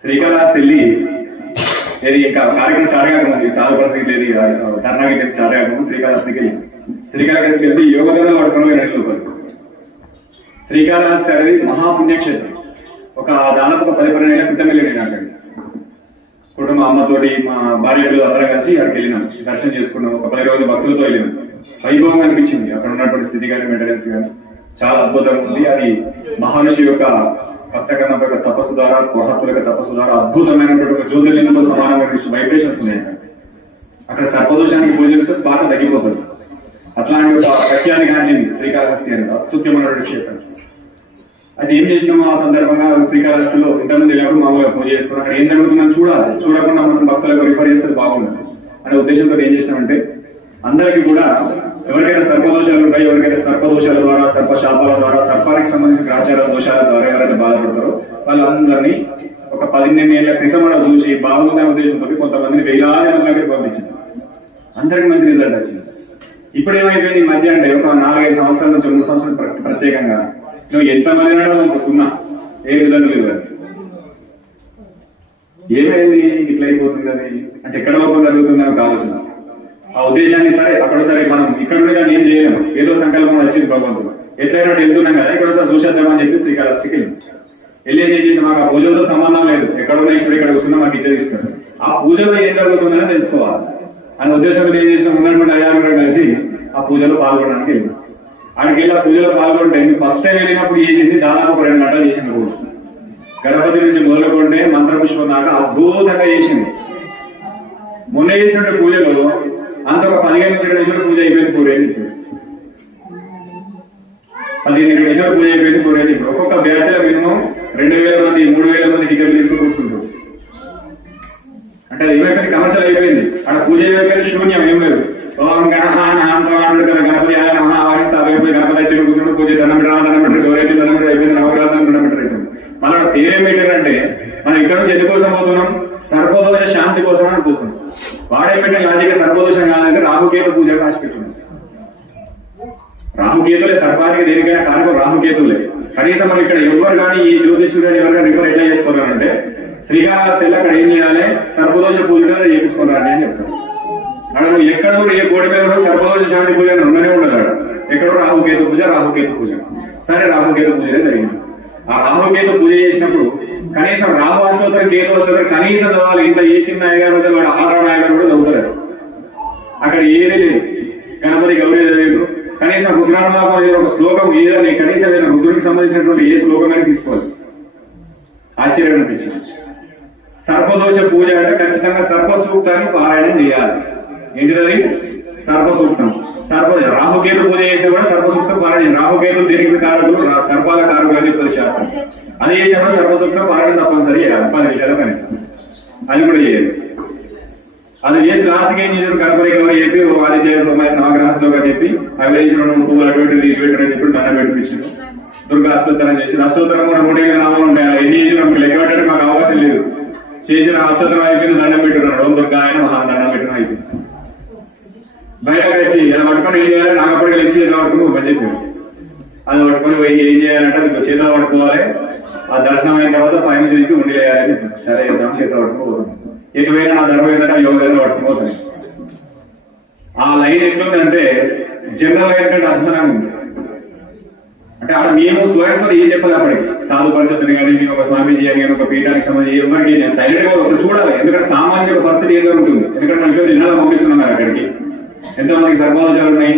శ్రీకాళహస్తి వెళ్ళి ఏది ఇంకా కార్యక్రమం స్టార్ట్ కాకముందు సాధు పరిస్థితి లేదు కర్ణాకి స్టార్ట్ కాకముందు శ్రీకాళహస్తికి వెళ్ళి. శ్రీకాళహస్తికి వెళ్ళి యోగదనం పట్టుకుని పోయిన రూపాయలు శ్రీకాళహస్తి అనేది మహాపుణ్యక్షేత్రం. ఒక దాదాపు ఒక పది పన్నెండు ఏళ్ళ క్రితం వెళ్ళిన అక్కడికి. కుటుంబ అమ్మతోటి మా భార్యలు అందరం కలిసి అక్కడికి వెళ్ళినాం. దర్శనం చేసుకున్నాం. ఒక పది రోజులు భక్తులతో వెళ్ళినాం వైభవం అనిపించింది. అక్కడ ఉన్నటువంటి స్థితి కానీ మెయింటెనెన్స్ కానీ చాలా అద్భుతంగా ఉంది. అది మహర్షి యొక్క భక్తకర్మ యొక్క తపస్సు ద్వారా మహాత్ముల తపస్సు ద్వారా అద్భుతమైనటువంటి ఒక జ్యోతిర్లింగంతో సమానమైన వైబ్రేషన్స్ ఉన్నాయి. అక్కడ. సర్పదోషానికి పూజ చేస్తే స్పాట తగ్గిపోతుంది. అట్లాంటి ఒక ప్రఖ్యాతి కాంచింది శ్రీకాళహస్తి అనేది అత్యుత్తమైనటువంటి క్షేత్రం. అది ఏం చేసినాము ఆ సందర్భంగా శ్రీకాళహస్తిలో ఇంతమంది వెళ్ళినప్పుడు మామూలుగా పూజ చేసుకున్నాం. అక్కడ ఏం జరుగుతుందని చూడాలి. చూడకుండా మనం భక్తులకు రిఫర్ చేస్తే బాగుంటుంది. అనే ఉద్దేశంతో ఏం చేసినామంటే అందరికీ కూడా ఎవరికైనా సర్పదోషాలు ఉంటాయి ఎవరికైనా సర్పదోషాల ద్వారా సర్ప శాపాల ద్వారా సర్పానికి సంబంధించిన ఆచార దోషాల ద్వారా ఎవరైతే బాధపడతారో వాళ్ళందరినీ ఒక పదిహేను ఏళ్ళ క్రితం మనం చూసి బాగుందనే ఉద్దేశంతో కొంతమందిని వేలాది మంది దగ్గరికి పంపించింది. అందరికి మంచి రిజల్ట్ వచ్చింది. ఇప్పుడు ఏమైపోయింది ఈ మధ్య అంటే ఒక నాలుగైదు సంవత్సరాల నుంచి మూడు సంవత్సరాలు ప్రత్యేకంగా. నువ్వు ఎంతమంది నాడో సున్నా ఏ రిజల్ట్ లేదు అది. ఏమైంది? ఇట్లా అయిపోతుంది అది. అంటే ఎక్కడ లోపం జరుగుతుంది అని ఒక ఆలోచన. ఆ ఉద్దేశాన్ని సరే అక్కడ సరే మనం ఇక్కడ నుండి కానీ ఏం చేయలేము ఏదో సంకల్పం వచ్చింది భగవంతుడు. ఎట్లయినా వెళ్తున్నాం కదా ఇక్కడ ఒకసారి చూసేద్దామని చెప్పి శ్రీకాళహస్తికి వెళ్ళి వెళ్ళేసి ఏం చేసిన మాకు ఆ పూజలతో సంబంధం లేదు. ఎక్కడ ఉన్న ఈశ్వరుడు ఇక్కడ కూర్చున్నా మాకు ఇచ్చేదిస్తాడు ఆ పూజలో ఏం జరుగుతుందని తెలుసుకోవాలి. అనే ఉద్దేశంతో ఏం చేసిన ఉన్నటువంటి అయ్యారు కలిసి ఆ పూజలో పాల్గొనడానికి వెళ్ళాం ఆడికి వెళ్ళి ఆ పూజలో పాల్గొంటే ఫస్ట్ టైం వెళ్ళినప్పుడు చేసింది? దాదాపు ఒక రెండు గంటలు చేసిన రోజు గణపతి నుంచి మొదలుకుంటే మంత్రపుష్పం దాకా అద్భుతంగా చేసింది. మొన్న చేసినటువంటి పూజలో అంత ఒక పదిహేను నుంచి నిమిషాలు పూజ అయిపోయింది పూరేది పదిహేను ఇరవై నిమిషాలు పూజ అయిపోయింది పూరేది ఇప్పుడు ఒక్కొక్క బ్యాచ్ మినిమం రెండు వేల మంది మూడు వేల మంది టికెట్ తీసుకుని కూర్చుంటారు అంటే అది ఏమైపోయింది కమర్షియల్ అయిపోయింది అక్కడ పూజ అయిపోయింది శూన్యం ఏం లేదు ఓం గణహ నామకరణుడు కదా గణపతి ఆయ నమ ఆవిస్తా అయిపోయి గణపతి వచ్చి కూర్చుంటూ పూజ దండం పెట్టరా దండం పెట్టరు గౌరవ దండం పెట్టరు అయిపోయింది నవగ్రహాలు దండం పెట్టరు అయిపోయింది మన పేరేం పెట్టారు అంటే మనం ఇక్కడ నుంచి ఎందుకోసం పోతున్నాం సర్పదోష శాంతి కోసం అని పోతున్నాం వాడే పెట్టిన లాజిక సర్పదోషం కాదంటే రాహుకేతు పూజ రాసి పెట్టింది రాహుకేతులే సర్పానికి దేనికైనా కారణం రాహుకేతులే. కనీసం మనం ఇక్కడ ఎవరు కానీ ఈ జ్యోతిష్యుడు కానీ ఎవరు రిఫర్ ఎట్లా చేసుకోవాలంటే శ్రీకాళహస్తి అక్కడ ఏం చేయాలి? సర్పదోష పూజగా చేయించుకున్నారని అని చెప్తారు. అక్కడ నువ్వు ఎక్కడ కూడా ఏ గోడ మీద సర్వదోష శాంతి పూజ అని ఉండనే ఉండదు అక్కడ. ఎక్కడో రాహుకేతు పూజ రాహుకేతు పూజ. సరే రాహుకేతు పూజనే జరిగింది. ఆ రాహుకేతు పూజ చేసినప్పుడు కనీసం రాహు అష్టోత్తరం కేతు అష్టోత్తరం కనీసం చదవాలి ఇంత ఏ చిన్న అయ్యగారు వచ్చారు వాడు ఆరో నాయగారు కూడా చదువుతారు అక్కడ ఏది లేదు. గణపతి గౌరీ చదివారు కనీసం రుద్రామాపం ఒక శ్లోకం ఏదని కనీసం ఏదైనా రుద్రుడికి సంబంధించినటువంటి ఏ శ్లోకం అని తీసుకోవాలి. ఆశ్చర్యం అనిపించింది. సర్పదోష పూజ అంటే ఖచ్చితంగా సర్పసూక్తాన్ని పారాయణం చేయాలి. ఏంటిది సర్పసూక్తం. సర్ప రాహుకేతు పూజ చేసినా కూడా సర్పసూక్తం పారాయణం. రాహుకేతు దీనికి కారకులు సర్పాల కారకులు అని చెప్తుంది శాస్త్రం. అది చేసినప్పుడు సర్పసూక్తం పారాయణం తప్పనిసరి చేయాలి. పది పని. అది కూడా చేయాలి అది చేసి లాస్ట్కి ఏం చేశారు గణపతి గౌరీ చెప్పి ఓ ఆదిత్య సోమయ్య నవగ్రహాసులుగా చెప్పి అవి వేసి రెండు పువ్వులు అటు ఇటు అని చెప్పి దండం పెట్టించారు దుర్గా అష్టోత్తరం చేసి అష్టోత్తరం కూడా నూట ఇరవై నామాలు ఉంటాయి. ఎన్ని చేసి లెక్క పెట్టడానికి మాకు అవకాశం లేదు. చేసిన అష్టోత్తరం అయిపోయింది దండం పెట్టున్నాడు ఓం దుర్గా ఆయన మహా దండం పెట్టడం అయిపోయింది బయట వచ్చి అది పట్టుకొని ఏం చేయాలి? నాగప్పటికి లేచి ఇలా పట్టుకుని ఒక పని చెప్పారు అది పట్టుకొని పోయి ఏం చేయాలంటే మీకు చేతిలో పట్టుకోవాలి. ఆ దర్శనం అయిన తర్వాత పైన చేతికి ఉండి వేయాలని సరే చేతిలో పట్టుకోవాలి ఎటు పోయినా నా ధర్మం యోగ దగ్గర పట్టుకుపోతాయి ఆ లైన్ ఎట్లుందంటే జనరల్ ఏంటంటే అద్భుతంగా ఉంది. అంటే అక్కడ మేము స్వయంగా ఏం చెప్పాలి అప్పటికి? సాధు పరిషత్తుని కానీ మేము ఒక స్వామీజీ అని కానీ ఒక పీఠానికి సంబంధించి ఎవరికి నేను సైలెంట్గా ఒకసారి చూడాలి. ఎందుకంటే సామాన్య పరిస్థితి ఏదో ఉంటుంది? ఎందుకంటే మనకి జిల్లాలో పంపిస్తున్నారు అక్కడికి. ఎంతో మనకి సర్వదోషాలు ఉన్నాయి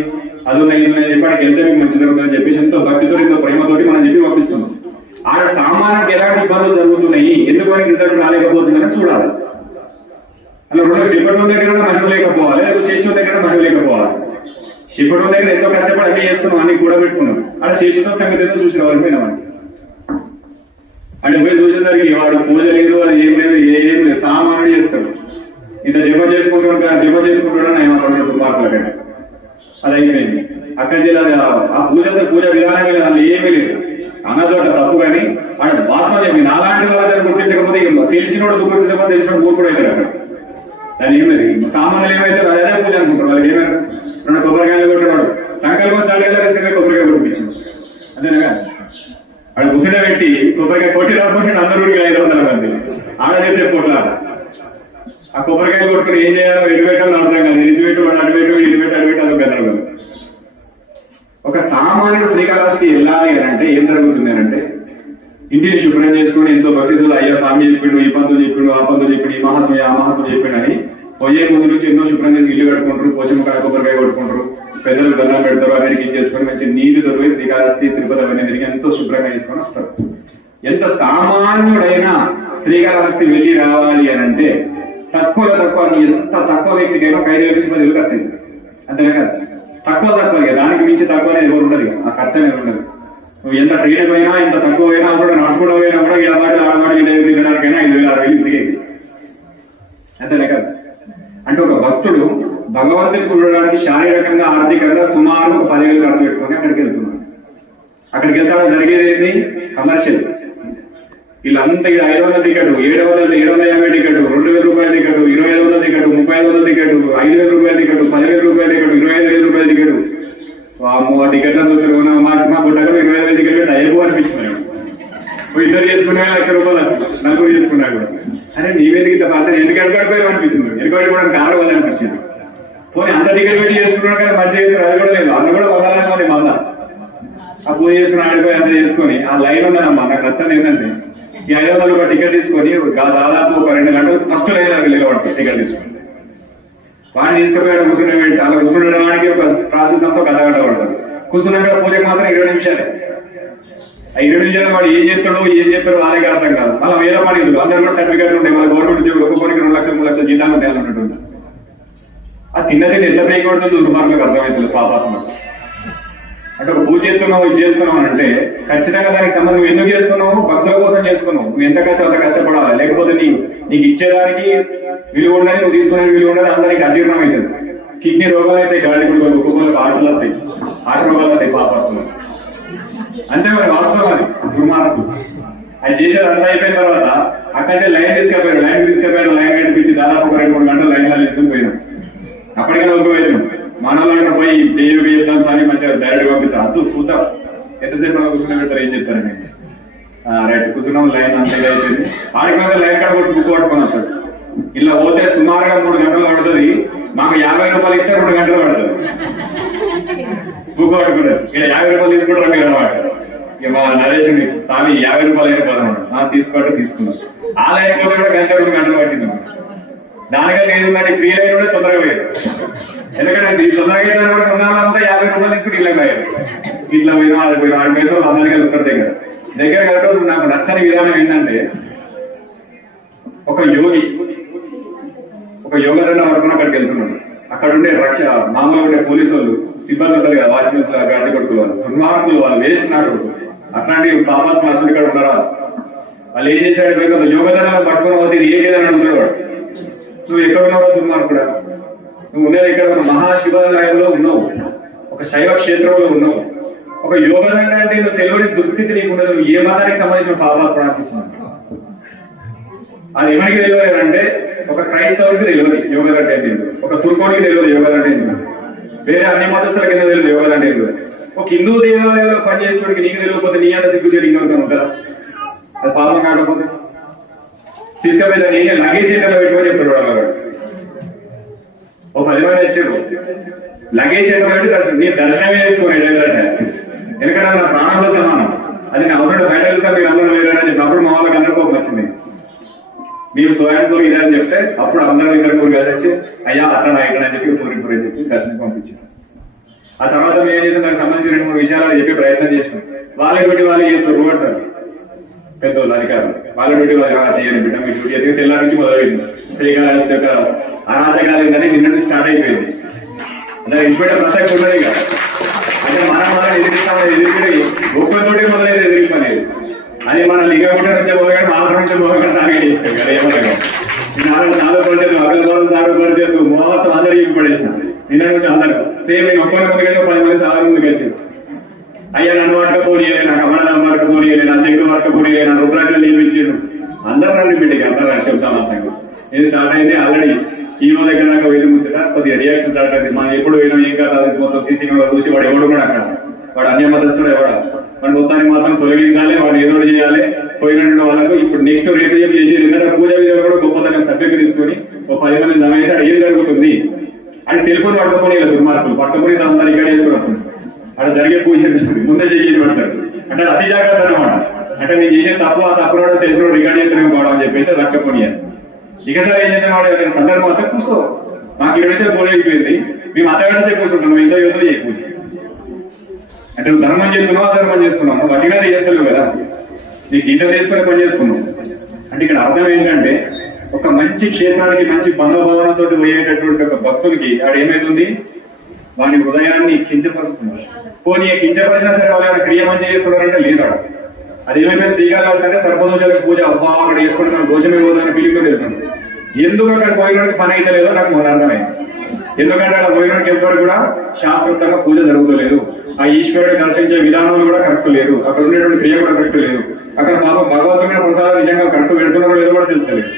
అది ఉన్నాయి ఇది ఉన్నాయి. చెప్పడానికి వెళ్తే మీకు మంచి జరుగుతుందని చెప్పేసి ఎంతో భక్తితో ఎంతో ప్రేమతోటి మనం చెప్పి వక్షిస్తున్నాం ఆడ సామాన్యకి ఎలాంటి ఇబ్బందులు జరుగుతున్నాయి? ఎందుకు రిజల్ట్ రాలేకపోతుందని చూడాలి. అలా రెండు చెప్పడం దగ్గర మహిమ లేకపోవాలి లేదా శేషుడు దగ్గర మహిమ లేకపోవాలి. శివుడు దగ్గర ఎంతో కష్టపడి అన్ని చేసుకున్నాం అన్ని కూడా పెట్టుకున్నాం. అక్కడ శేషుతో సంగతి ఏదో చూసిన వాళ్ళు పోయినామండి అంటే పోయి చూసేసరికి వాడు పూజ లేదు అది ఏం లేదు ఏం లేదు సామాన్యుడు చేస్తాడు. ఇంత జప చేసుకుంటాడు జప చేసుకుంటాడు నేను రెండు అది అయిపోయింది. అక్కడ జిల్లా ఆ పూజ పూజ విధానమే లేదు అందులో ఏమీ లేదు. అన్నదోట తప్పు కానీ వాడు వాస్తవం చెప్పి నాలాంటి వాళ్ళ దగ్గర గుర్తించకపోతే తెలిసినోడు గుర్తించకపోతే తెలిసినోడు ఊరుకుడు అవుతాడు అక్కడ. దాని ఏమది సామాన్యులు ఏమైతే అదే పూజ అనుకుంటారు. వాళ్ళకి ఏమైనా రెండు కొబ్బరికాయలు కొట్టినాడు సంకల్పం స్టార్ట్ కదా కొబ్బరికాయ కొట్టించాడు అంతేనా వాడు ముసిడ పెట్టి కొబ్బరికాయ కొట్టి రాకుండా అందరూ ఊరికి ఐదు వందల మంది. ఆడ ఆ కొబ్బరికాయ కొట్టుకుని ఏం చేయాలో ఎటు పెట్టాలో అర్థం కాదు ఇటు పెట్టు వాడు అటు పెట్టు ఇటు పెట్టు అటు పెట్టు అదొక గందరగోళం ఒక సామాన్యుడు శ్రీకాళహస్తి వెళ్ళాలి అని అంటే ఏం జరుగుతుంది అని అంటే ఇంటిని శుభ్రం చేసుకుని ఎంతో భక్తిశులు అయ్యా స్వామి చెప్పిండు ఈ పంతులు చెప్పిండు ఆ పంతులు చెప్పిండు ఈ మహాత్మ ఆ మహాత్మ చెప్పిండు అని పోయే ముందు నుంచి ఎన్నో శుభ్రం చేసి ఇల్లు కట్టుకుంటారు పోషమ కాడ కొబ్బరికాయ కొట్టుకుంటారు పెద్దలు గల్లం పెడతారు అక్కడికి ఇచ్చేసుకొని మంచి నీళ్ళు దొరికి శ్రీకాళహస్తి తిరుపతి అవన్నీ తిరిగి ఎంతో శుభ్రంగా చేసుకొని వస్తారు ఎంత సామాన్యుడైనా శ్రీకాళహస్తి వెళ్ళి రావాలి అని అంటే తక్కువ తక్కువ ఎంత తక్కువ వ్యక్తికైనా ఖైదు ఐదు వేల నుంచి పది వేలు ఖర్చు అంతేనా కదా? తక్కువ తక్కువ దానికి మించి తక్కువ అనేది ఎవరు ఉండదు ఆ ఖర్చు అనేది ఉండదు. నువ్వు ఎంత ట్రైన్ అయినా ఎంత తక్కువ అయినా కూడా నడుచుకోవడం పోయినా కూడా ఇలా మాట ఆడమాట ఇలా తినడానికైనా ఐదు వేల ఆరు వేలు దిగేది అంతేనా కదా? అంటే ఒక భక్తుడు భగవంతుని చూడడానికి శారీరకంగా ఆర్థికంగా సుమారు ఒక పదివేలు ఖర్చు పెట్టుకొని అక్కడికి వెళ్తున్నాడు. అక్కడికి వెళ్తాడు జరిగేది ఏంటి కమర్షియల్. వీళ్ళంతా ఇక్కడ ఐదు వందల టికెట్ ఏడు వందల ఏడు వందల యాభై టికెట్ రెండు వేల రూపాయల టికెట్ ఇరవై ఐదు వందల టికెట్ ముప్పై ఐదు వందల టికెట్ ఐదు వేల రూపాయల టికెట్ పదివేల రూపాయల టికెట్ ఇరవై ఐదు వేల రూపాయల టికెట్ వాము ఆ టికెట్ చూస్తారు మా మా గుడ్డకు ఇరవై ఐదు టికెట్ పెట్టి అయిపో ఇద్దరు చేసుకున్నా లక్ష రూపాయలు వచ్చి నలుగురు చేసుకున్నా కూడా. అరే నీవెందుకు ఇంత పాస్ ఎందుకు ఎనకాడిపోయి అనిపించింది ఎనకాడిపోవడానికి కారణం అనిపించింది పోనీ అంత టికెట్ పెట్టి చేసుకున్నాడు కానీ మంచిగా అయితే అది కూడా లేదు. అది కూడా వదలాలి మళ్ళా. ఆ పూజ చేసుకుని ఆడిపోయి అంత చేసుకొని ఆ లైన్ ఉన్నదమ్మా నాకు నచ్చని ఏంటంటే ఈ హైదరాబాద్ ఒక టికెట్ తీసుకొని దాదాపు ఒక రెండు గంటలు ఫస్ట్ లైన్ నిలబడతాయి టికెట్ తీసుకొని. వాడిని తీసుకుపోయాడు కూర్చుని పెట్టి అలా కూర్చుండడానికి ఒక ప్రాసెస్ అంతా కథ గంట పడతారు కూర్చున్నాక పూజకి మాత్రం ఇరవై నిమిషాలే. ఆ ఇరవై నిమిషాలు వాడు ఏం చేస్తాడో ఏం చేస్తాడో వాళ్ళకి అర్థం కాదు. అలా వేరే పని లేదు. అందరు కూడా సర్టిఫికేట్ ఉంటాయి మన గవర్నమెంట్ ఉద్యోగులు ఒక్కొక్కరికి రెండు లక్షలు మూడు లక్షలు జీతాలు ఉంటాయి అన్నట్టు ఆ తిన్నది ఎంత పేయకూడదు దుర్మార్గులకు అర్థమవుతుంది పాపాత్మ. అంటే ఒక పూజ చేస్తున్నావు ఇది చేస్తున్నావు అంటే ఖచ్చితంగా దానికి సంబంధం ఎందుకు చేస్తున్నావు? నువ్వు ఎంత కష్టం అంత కష్టపడాలి. లేకపోతే నీ నీకు ఇచ్చేదానికి విలువ ఉండదు నువ్వు తీసుకునే విలువ ఉండదు అందరికి అజీర్ణం అవుతుంది. కిడ్నీ రోగాలు అయితే గాలి కూడా ఒక్కొక్కరికి ఆటలు వస్తాయి. ఆట రోగాలు వస్తాయి పాపాత్మ అంతే మరి వాస్తవం అది దుర్మార్గం. అది చేసేది అంతా అయిపోయిన తర్వాత అక్కడి నుంచి లైన్ తీసుకెళ్ళిపోయాడు లైన్ తీసుకెళ్ళిపోయాడు లైన్ కనిపించి దాదాపు ఒక రెండు మూడు గంటలు లైన్లో నిల్చుని పోయినాం. అప్పటికే నవ్వుకోలేదు మనలో పోయి జైలు చెప్తాం సార్ మంచిగా డైరెక్ట్ పంపిస్తా. అద్దు చూద్దాం. ఎంతసేపు మనం కూర్చుని పెడతారు ఏం నేను రైట్ కూర్చున్నాం లైన్ అంతే అయిపోయింది ఆడికి మీద లైన్ కాడ కొట్టి బుక్ పట్టుకొని వస్తాడు. ఇలా పోతే సుమారుగా మూడు గంటలు పడుతుంది. మాకు యాభై రూపాయలు ఇస్తే రెండు గంటలు పడుతుంది. బుక్ పట్టుకున్నారు ఇక్కడ యాభై రూపాయలు తీసుకుంటారు మీరు అనమాట ఇక మా నరేష్ స్వామి యాభై రూపాయలు అయినా పోదామన్నాడు ఆ తీసుకోవడం తీసుకున్నాం ఆ లైన్ పోతే కూడా గంట రెండు గంటలు పట్టింది దానికంటే ఏది ఫ్రీ లైన్ కూడా తొందరగా పోయారు ఎందుకంటే ఈ తొందరగా అయితే వరకు యాభై రూపాయలు తీసుకుని ఇళ్ళకి పోయారు ఇట్లా పోయినా అది పోయినా ఆరు పోయిన అందరికీ వెళ్తారు దగ్గర. దగ్గర కట్టడం నాకు నచ్చని విధానం ఏంటంటే ఒక యోగి ఒక యోగదండ పడుకుని అక్కడికి వెళ్తున్నాడు. అక్కడ ఉండే రక్ష మామూలు ఉండే పోలీసు వాళ్ళు సిబ్బంది ఉంటారు కదా వాచ్మెన్స్ గడ్డి కొట్టుకోవాలి. దుర్మార్గులు వాళ్ళు వేస్ట్ నాటు అట్లాంటి పాపాత్మ అసలు ఇక్కడ ఉన్నారా? వాళ్ళు ఏం చేశాడు పోయి కొంత యోగదండం పట్టుకుని పోతే ఇది ఏ లేదని అంటున్నాడు వాడు. నువ్వు ఎక్కడ ఉన్నావు దుర్మార్గుడా? నువ్వు ఉండేది ఇక్కడ ఒక మహాశివాలయంలో ఉన్నావు. ఒక శైవ క్షేత్రంలో ఉన్నావు. ఒక యోగదండ అంటే నువ్వు తెలియని దుస్థితి నీకుండా నువ్వు ఏ మతానికి సంబంధించిన పాపాలు అనిపించింది అది ఎవరికి తెలియదు అంటే ఒక క్రైస్తవుడికి తెలియదు యోగలు అంటే ఏంటి ఒక తుర్కోడికి తెలియదు యోగలు అంటే ఏంటి వేరే అన్ని మతస్థులకి ఎందుకు తెలియదు యోగలు అంటే ఏంటి ఒక హిందూ దేవాలయంలో పనిచేసేవాడికి నీకు తెలియకపోతే నీ అంత సిగ్గు చేయడం ఇంకా ఉంటుందా అది పాపం కాకపోతే. తీసుకపోయి దాన్ని లగేజ్ చేతిలో పెట్టుకొని చెప్తాడు వాడు ఒక పది మంది వచ్చారు. లగేజ్ చేతిలో పెట్టి దర్శనం నీ దర్శనమే చేసుకోండి ఏంటంటే ఎందుకంటే నా ప్రాణంతో సమానం. అది నేను అవసరం బయట వెళ్తా మీరు అందరూ లేరని చెప్పి అప్పుడు మా వాళ్ళకి అందరికీ కోపం వచ్చింది. మీరు స్వయం సో ఇదే అని చెప్తే అప్పుడు అందరం ఇద్దరు ముగ్గురు కలిసి వచ్చి అయ్యా అక్కడ ఇక్కడ అని చెప్పి పూరి పూరి అని చెప్పి దర్శనం పంపించాను ఆ తర్వాత మేము ఏం చేసాం దానికి సంబంధించిన రెండు మూడు విషయాలు చెప్పి ప్రయత్నం చేసినాం వాళ్ళకి పెట్టి వాళ్ళు చెప్తారు అంటారు. పెద్దోళ్ళు అధికారులు. వాళ్ళ డ్యూటీ వాళ్ళు "ఆ, చేయండి బిడ్డ మీ డ్యూటీ అయితే తెల్లారి నుంచి మొదలైంది. శ్రీకాళ యొక్క అరాచకాలు ఏంటంటే నిన్న నుంచి స్టార్ట్ అయిపోయింది. అంటే ఇన్స్పెక్టర్ ప్రసక్తి ఉన్నది ఇక. మనం మనం ఎదిరిస్తామని ఎదిరి ఒక్కతోటి మొదలైతే ఎదిరింపు అది మన లింగగుట్ట నుంచి పోగా మాసం నుంచి పోగా టార్గెట్ చేస్తాం కదా ఏమన్నా నాలుగు నాలుగు పరిచయం అక్కడ వాళ్ళు నాలుగు పరిచయం మొత్తం అందరికి పడేసిన నిన్న నుంచి అందరూ. సేమ్ నేను ఒక్కరి ముందుకు పది మంది సార్ ముందుకు వచ్చారు అయ్యా నన్ను పట్టుకపోనీయలే నాకు అమరనాథ్ పట్టుకపోనీయలే నా శంకు పట్టుకపోనీయలే నా రుద్రాజులు నియమించారు. అందరూ నన్ను బిడ్డకి అందరూ చెప్తాను ఆ సంగతి నేను స్టార్ట్ అయితే ఆల్రెడీ ఈ దగ్గర నాకు వెళ్ళి ముచ్చట? కొద్దిగా రియాక్షన్ రావట్లేదు మనం ఎప్పుడు పోయినాం ఏం కాదు మొత్తం సీసీ కెమెరా చూసి వాడు ఎవడు కూడా అక్కడ? వాడు అన్య మతస్థుడు ఎవడ? వాడు మొత్తాన్ని మాత్రం తొలగించాలి వాడు ఏదో చేయాలి. పోయినటువంటి వాళ్ళకు ఇప్పుడు నెక్స్ట్ రేపు చేసి ఎందుకంటే పూజ విధాలు కూడా గొప్పతనం సభ్యులు తీసుకొని ఒక పది మంది జమేశాడు ఏం జరుగుతుంది అని సెల్ ఫోన్ పట్టుకొని ఇలా దుర్మార్గులు పట్టుకొని అంతా ఇక్కడ వేసుకున్నప్పుడు అక్కడ జరిగే పూజ జరుగుతుంది. ముందే చేసి పడతారు అంటే అతి జాగ్రత్త అనమాట అంటే నేను చేసే తప్పు ఆ తప్పు కూడా తెలిసిన రికార్డ్ చేస్తున్నాం కూడా అని చెప్పేసి రక్కపోయి ఇక సరే ఏం చేద్దాం వాడు ఏదైనా సందర్భం అంతా కూర్చో మాకు ఏడు సేపు పూజ అయిపోయింది మేము అతగంట సేపు కూర్చుంటాం ఇంత యువతలు చేయ పూజ అంటే నువ్వు ధర్మం చేస్తున్నావు అధర్మం చేస్తున్నావు వడ్డీగా చేస్తున్నావు నీకు జీతం తీసుకొని పని చేసుకున్నావు అంటే ఇక్కడ అర్థం ఏంటంటే ఒక మంచి క్షేత్రానికి మంచి బంధభావనతో పోయేటటువంటి ఒక భక్తుడికి ఆడ ఏమైతుంది? వాని హృదయాన్ని కించపరుస్తున్నారు పోనీ కించపరిచినా సరే వాళ్ళు ఏమైనా క్రియ మంచి చేస్తున్నారంటే లేదు? అక్కడ అది ఏమైపోయింది? శ్రీకాళహస్తి అంటే సర్పదోషాలకు పూజ అబ్బా అక్కడ చేసుకుంటే మనం దోషమే పోదని పిలుపు లేదు ఎందుకు అక్కడ పోయినోడికి పని అయితే లేదో నాకు మొదలు అర్థమైంది. ఎందుకంటే అక్కడ పోయినోడికి ఎంతవరకు కూడా శాస్త్రోక్తంగా పూజ జరుగుతలేదు. ఆ ఈశ్వరుడు దర్శించే విధానం కూడా కరెక్ట్ లేదు. అక్కడ ఉండేటువంటి క్రియ కూడా కరెక్ట్ లేదు. అక్కడ పాపం భగవంతుమైన ప్రసాదం నిజంగా కరెక్ట్ పెడుతున్నారో లేదో కూడా తెలుస్తలేదు.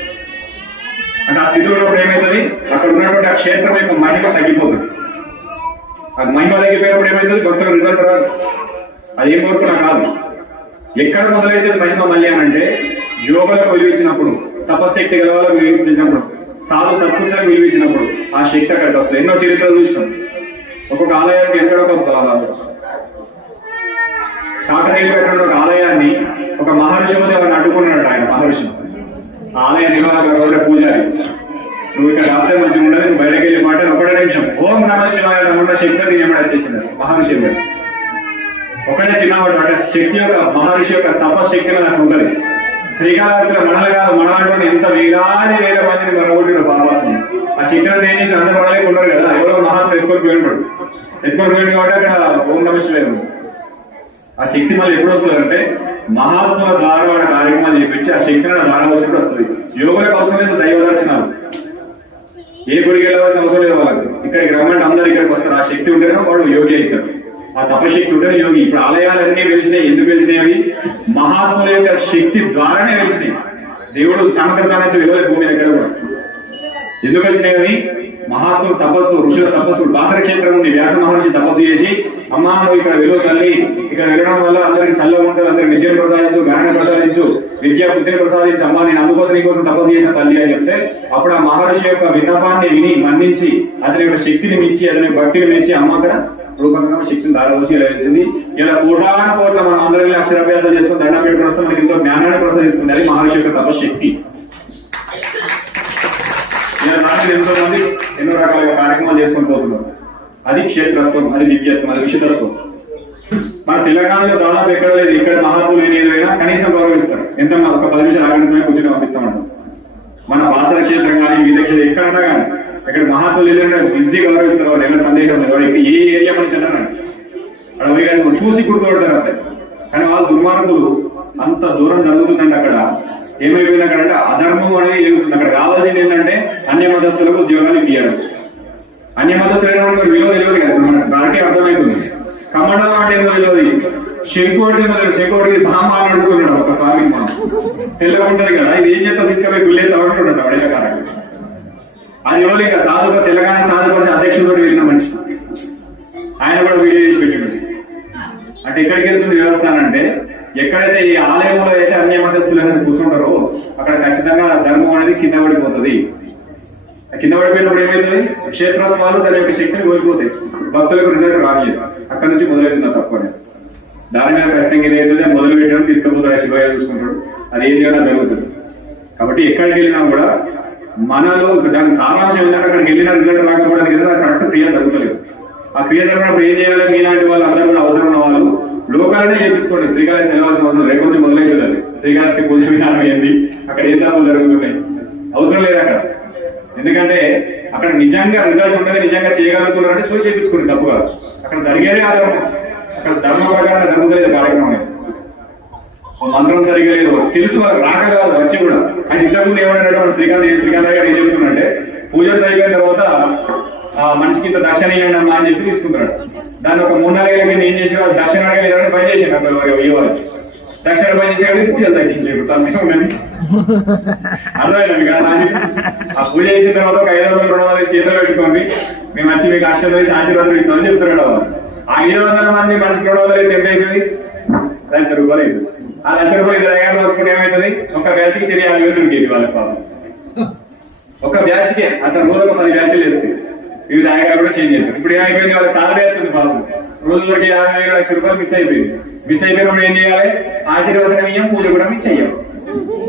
అంటే ఆ స్థితిలో ఉన్నప్పుడు ఏమవుతుంది అక్కడ ఉన్నటువంటి ఆ క్షేత్రం యొక్క మహిమ తగ్గిపోతుంది. ఆ మహిమ తగ్గిపోయినప్పుడు ఏమవుతుంది భక్తుల రిజల్ట్ రాదు. అది ఏం కోరుకున్నా కాదు. ఎక్కడ మొదలైతే మహిమ మళ్ళీ అని అంటే యోగలకు విలువించినప్పుడు తపశక్తి గల వాళ్ళకు విలువించినప్పుడు సాధు సత్పురుషులకు విలువించినప్పుడు ఆ శక్తి అక్కడికి వస్తుంది. ఎన్నో చరిత్రలు చూసినాం. ఒక్కొక్క ఆలయానికి ఎక్కడ ఒక కాకరీలు పెట్టిన ఒక ఆలయాన్ని ఒక మహర్షి మీద ఎవరిని అడ్డుకున్నాడు ఆయన మహర్షి. ఆలయ నిర్వాహకుడు పూజారి. నువ్వు ఇక్కడ రాత్రి మంచి ఉండదు నువ్వు బయటకు వెళ్ళి మాట ఒకటే నిమిషం. ఓం నమ శివాయ ఉన్న శక్తి ఏమైనా వచ్చేసింది మహర్షి ఒకటే చిన్నవాడు అంటే శక్తి యొక్క మహర్షి యొక్క తపశక్తి నాకు ఉంటుంది. శ్రీకాళహస్తిలో మనలు కాదు మనలాంటి ఎంత వేలాది వేల మందిని మరొకటి పాపాత్మ ఆ శిఖరం ఏం చేసి అందరూ మనలే ఉండరు కదా. ఎవరో మహాత్మ ఎత్తుకొని పోయినాడు ఎత్తుకొని పోయింది కాబట్టి అక్కడ ఓం నమ ఆ శక్తి మళ్ళీ ఎప్పుడు వస్తుందంటే మహాత్ముల ద్వారా వాడి కార్యక్రమాలు చేపించి ఆ శక్తి నా ద్వారా వచ్చినప్పుడు వస్తుంది. యోగులకు అవసరం లేదు దైవ దర్శనాలు. ఏ గుడికి వెళ్ళవలసిన అవసరం లేదు వాళ్ళకి. ఇక్కడికి రమ్మంటే అందరు ఇక్కడికి వస్తారు. ఆ శక్తి ఉంటేనే వాడు యోగి అవుతారు. ఆ తపశక్తి ఉంటేనే యోగి. ఇప్పుడు ఆలయాలన్నీ వెలిసినాయి. ఎందుకు వెలిసినాయి అవి? మహాత్ముల యొక్క శక్తి ద్వారానే వెలిసినాయి. దేవుడు తనకు తాను వెళ్ళలేదు భూమి దగ్గర కూడా. ఎందుకు వచ్చినాయి మహాత్ములు తపస్సు ఋషుల తపస్సు బాసర క్షేత్రం నుండి వ్యాస మహర్షి తపస్సు చేసి అమ్మా నువ్వు ఇక్కడ విలువ తల్లి ఇక్కడ వెళ్ళడం వల్ల అందరికి చల్లగా ఉంటుంది అందరికి విద్యను ప్రసాదించు గణన ప్రసాదించు విద్యా బుద్ధిని ప్రసాదించు అమ్మా నేను అందుకోసం నీకోసం తపస్సు చేసిన తల్లి అని చెప్తే అప్పుడు ఆ మహర్షి యొక్క విన్నపాన్ని విని మన్నించి అతని యొక్క శక్తిని మించి అతని భక్తిని మించి అమ్మ అక్కడ రూపంగా శక్తిని దారవసి వేసింది ఇలా కోటాన కోట్ల మనం అందరినీ అక్షరాభ్యాసాలు చేసుకుని దండం పెట్టుకుని వస్తే మనకి ఎంతో జ్ఞానాన్ని ప్రసాదిస్తుంది. అది మహర్షి యొక్క తపశక్తి ఇలా నాటి ఎంతో మంది ఎన్నో రకాల కార్యక్రమాలు చేసుకొని పోతున్నారు. అది క్షేత్రత్వం అది దివ్యత్వం అది విషితత్వం మన తెలంగాణలో దాదాపు ఎక్కడ లేదు. ఇక్కడ మహాత్ములు ఏదైనా కనీసం గౌరవిస్తారు. ఎంత ఒక పది నిమిషాలు ఆగని సమయం కూర్చొని పంపిస్తామంటారు మన బాసర క్షేత్రం కానీ వివిధ క్షేత్రం ఎక్కడన్నా కానీ అక్కడ మహాత్ములు ఏదైనా బిజీ గౌరవిస్తారు వాళ్ళు ఎవరైనా సందేహం లేదు. ఏ ఏరియా మనం చెందరండి అక్కడ పోయి కానీ చూసి గుర్తుపడతారు అంతే. కానీ వాళ్ళ దుర్మార్గులు అంత దూరం నలుగుతుందండి అక్కడ ఏమైపోయింది అక్కడ అంటే అధర్మం అనేది జరుగుతుంది అక్కడ కావాల్సింది ఏంటంటే అన్య మతస్థులకు ఉద్యోగాలు ఇవ్వడం అన్య మతస్థులైన వాళ్ళకి విలువ తెలియదు కదా. ఇప్పుడు మనకి దానికే అర్థమవుతుంది కమ్మడం అంటే ఏదో తెలియదు. శంకు అంటే ఏందో తెలియదు అని అడుగుతున్నాడు మనం తెల్లగా ఉంటది కదా ఇది ఏం చేస్తా తీసుకుపోయి గుళ్ళే తవ్వకుండా అడిగే అది రోజు ఇంకా సాధుగా తెలంగాణ సాధు పరిషత్ అధ్యక్షుడు వెళ్ళిన మనిషి. ఆయన కూడా వీడియో చేసి అంటే ఎక్కడికి వెళ్తున్న వ్యవస్థ అంటే ఎక్కడైతే ఈ ఆలయంలో అయితే అన్య మతస్థులు కూర్చుంటారో అక్కడ ఖచ్చితంగా ధర్మం అనేది కింద పడిపోతుంది. కింద పడిపోయినప్పుడు ఏమైతుంది? క్షేత్రత్వాలు దాని యొక్క శక్తిని కోల్పోతాయి. భక్తులకు రిజల్ట్ రాలేదు. అక్కడ నుంచి మొదలైంది తప్పని దాని మీద ఖచ్చితంగా ఇది ఏంటంటే మొదలు పెట్టడం తీసుకుపోతాడు శివయ్య చూసుకుంటాడు. అది ఏం చేయడం జరుగుతుంది. కాబట్టి ఎక్కడికి వెళ్ళినా కూడా మనలో దానికి సారాంశం ఏంటంటే అక్కడికి వెళ్ళిన రిజల్ట్ రాకపోవడానికి ఏదైనా కరెక్ట్ క్రియ జరుగుతలేదు. ఆ క్రియ జరిగినప్పుడు ఏం చేయాలి? మీలాంటి వాళ్ళు అందరూ కూడా అవసరం ఉన్న వాళ్ళు లోకాలనే చేయించుకోండి శ్రీకాళహస్తి నిలవాల్సిన అవసరం రేపు నుంచి మొదలైతుంది అది శ్రీకాళహస్తి పూజ విధానం ఏంది? అక్కడ ఏ తప్పులు జరుగుతున్నాయి? అవసరం లేదు అక్కడ. ఎందుకంటే అక్కడ నిజంగా రిజల్ట్ ఉండదు నిజంగా చేయగలుగుతున్నారు అంటే చూసి చేయించుకోండి తప్పుగా. అక్కడ జరిగేదే ఆధారం. ధర్మం అక్కడ ధర్మ ప్రకారం జరుగుతుంది కార్యక్రమం మంత్రం సరిగా లేదు. తెలుసు వాళ్ళకి రాక కాదు వచ్చి కూడా. ఆయన ఇంతకుముందు ఏమన్నాడు మన శ్రీకాంత్ శ్రీకాంత్ గారు ఏం చెప్తున్నాడంటే పూజలు అయిపోయిన తర్వాత ఆ మనిషికి ఇంత దక్షిణ ఇవ్వండి అమ్మా అని చెప్పి తీసుకుంటాడు దాన్ని ఒక మూడు నాలుగేళ్ళ కింద ఏం చేసిన దక్షిణ అడగలేదని పని చేసాను అక్కడ ఇవ్వాలి. దక్షిణ పని చేసే కానీ పూజలు తగ్గించాడు తనకేమని అర్థమైందండి కదా? ఆ పూజ చేసిన తర్వాత ఒక ఐదు వందల రెండు వందల చేతులు పెట్టుకోండి. మేము వచ్చి మీకు అక్షరం వేసి ఆశీర్వాదం ఇస్తామని చెప్తున్నాడు వాళ్ళు. ఆ ఐదు వందల మంది మనిషికి రెండు వందలు ఎంత అవుతుంది లక్ష రూపాయలు అవుతుంది ఆ లక్ష రూపాయలు ఇద్దరు ఐదు వచ్చుకుంటే ఏమవుతుంది ఒక బ్యాచ్కి సరి యాభై వేలు ఉండేది వాళ్ళకి పాపం. ఒక బ్యాచ్కి అతను రోజు ఒక పది బ్యాచ్లు వేస్తాయి వివిధ ఆయాలు కూడా చేంజ్ చేస్తారు. ఇప్పుడు ఏమైపోయింది? వాళ్ళకి సాలరీ అవుతుంది పాపం. రోజు వరకు యాభై ఐదు లక్ష రూపాయలు మిస్ అయిపోయింది. మిస్ అయిపోయినప్పుడు ఏం చేయాలి? ఆశీర్వచనం ఇయ్యం పూజ కూడా మీకు చెయ్యం.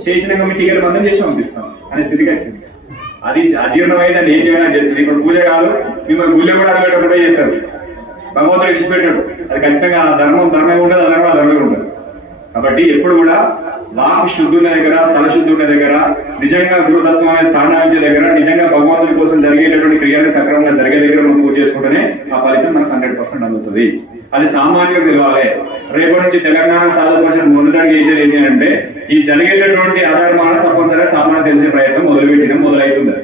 చేసినాక మీ టికెట్ మందం చేసి పంపిస్తాం అనే స్థితికి వచ్చింది. అది అజీర్ణమైంది ఏం చేయాలని చేస్తుంది ఇప్పుడు పూజ కాదు. మిమ్మల్ని గుళ్ళె కూడా అడగటప్పుడే చేస్తారు. భగవంతుడు విడిచిపెట్టాడు. అది ఖచ్చితంగా ఆ ధర్మం ధర్మం ఉండదు అధర్మ ధర్మం ఉండదు. కాబట్టి ఎప్పుడు కూడా వాక్ శుద్ధి దగ్గర స్థల శుద్ధి దగ్గర నిజంగా గురుతత్వం అనేది తాండవించే దగ్గర నిజంగా భగవంతుడి కోసం జరిగేటటువంటి క్రియలు సక్రమంగా జరిగే దగ్గర మనం పూజ చేసుకుంటేనే ఆ ఫలితం మనకు హండ్రెడ్ పర్సెంట్ అందుతుంది. అది సామాన్యుడు తెలవాలి. రేపటి నుంచి తెలంగాణ సాధు పరిషత్ మొదటిగా చేసేది ఏంటి అంటే ఈ జరిగేటటువంటి ఆధారమాన తప్పనిసరిగా సామాన్య తెలిసే ప్రయత్నం మొదలుపెట్టిన మొదలవుతుంది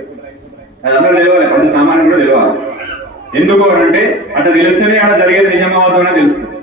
అది అందరూ తెలియాలి అది సామాన్యం కూడా తెలియాలి ఎందుకు అని అంటే అట్లా తెలిస్తేనే అక్కడ జరిగేది నిజమవుతుందని తెలుస్తుంది.